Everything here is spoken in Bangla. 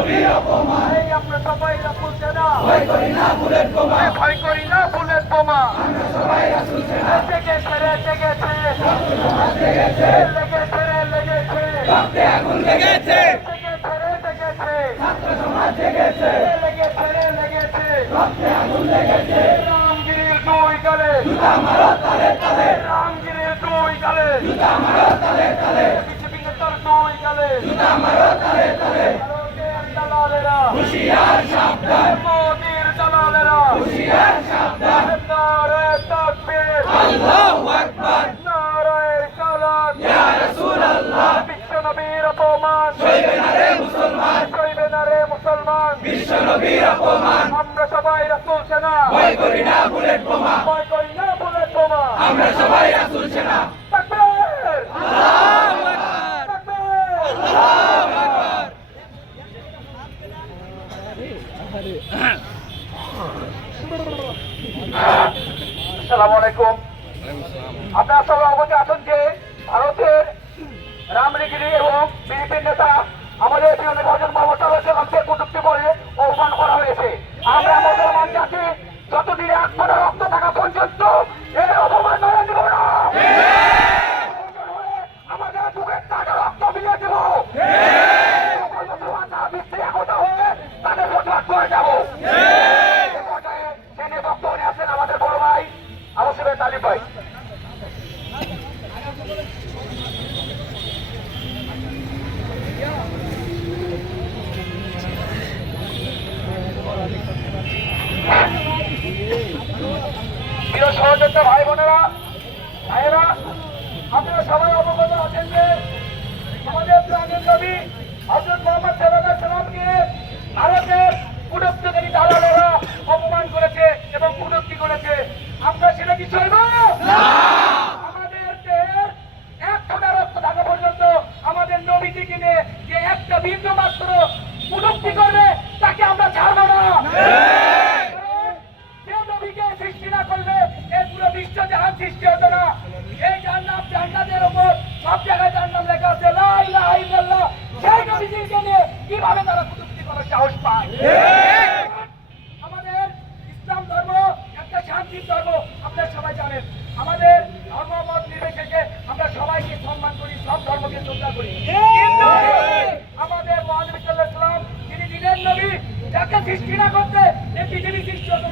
নবীর অপমান এই আমরা সবাই রাসূল সেনা ভয় করি না বুলেট বোমা ভয় করি না বুলেট বোমা আমরা সবাই রাসূল সেনা জেগেছে জেগেছে লেগেছে লেগেছে রক্তে আগুন লেগেছে জেগেছে ছাত্র সমাজ জেগেছে লেগেছে রক্তে আগুন লেগেছে রামগিরির দুই গালে জুতা মারো তালে তালে রামগিরির দুই গালে জুতা মারো তালে তালে বিজেপি নেতার দুই গালে জুতা মারো তালে তালে ভারতের দালালেরা হুশিয়ার সাবধান মোদির দালালেরা হুশিয়ার সাবধান নারে তাকবীর আল্লাহু আকবার নারে সালাত ইয়া রাসূলুল্লাহ বিশ্ব নবীর অপমান সইবে না রে মুসলমান সইবে না রে মুসলমান বিশ্ব নবীর অপমান আমরা সবাই রাসূল সেনা ভয় করি না বুলেট বোমা ভয় করি না বুলেট বোমা আমরা সবাই রাসূল সেনা তাকবীর আল্লাহু আকবার তাকবীর আল্লাহু আকবার আসসালামু আলাইকুম আপনারা সবাই অবগত আছেন যে ভারতের রামগিরি এবং বিএনপির নেতা আমাদের প্রিয় নেতা হযরত মুহাম্মদ সাল্লাল্লাহু আলাইহি ওয়াসাল্লামকে কটূক্তি করে অপমান করা হয়েছে। আমরা মুসলমান জাতি যতদিন এক ফোঁটা রক্ত থাকা পর্যন্ত এই অপমান মেনে নিব না। আমাদের বুকের তাজা রক্ত মিলিয়ে দেব। মুসলমান না বিশ্বে একতা হয়ে তাদের প্রতিবাদ করে যাব। এই পর্যায়ে যিনি বক্তব্য নিয়ে আসছেন আমাদের বড় ভাই আবু সুফিয়ান তালিব ভাই। প্রিয় সহযোদ্ধা ভাই বোনেরা ভাইয়েরা, আপনারা সবাই অবগত আছেন যে আমাদের প্রাণের নবী হযরত মুহাম্মদ সাল্লাল্লাহু আলাইহি সাল্লামকে ভারতের কূটনীতিকারী দালালেরা অপমান করেছে এবং কটূক্তি করেছে। আমরা সেটা কি সইব না? আমাদের দেহের এক ফোঁটা রক্ত থাকা পর্যন্ত আমাদের নবীজিকে নিয়ে যে একটা বিন্দু মাত্র কটূক্তি করবে তাকে আমরা ছাড়বো না। যে নবীকে সৃষ্টি না করলে এই পুরো বিশ্ব জাহান সৃষ্টি হতো না। এই জান্নাতের উপর সব জায়গায় যার নাম লেখা আছে লা ইলাহা ইল্লাল্লাহ। সেই নবীজিকে নিয়ে কিভাবে তারা কটূক্তি করার সাহস পায়? আমাদের ইসলাম ধর্ম একটা শান্তির ধর্ম, আপনারা সবাই জানেন। আমাদের ধর্মমত নির্বিশেষে আমরা সবাইকে সম্মান করি, সব ধর্মকে শ্রদ্ধা করি। কিন্তু আমাদের মহানবী সাল্লাল্লাহু আলাইহি ওয়াসাল্লাম তিনি দিনের নবী, যাকে সৃষ্টি না করতে এই পৃথিবী সৃষ্টি হতো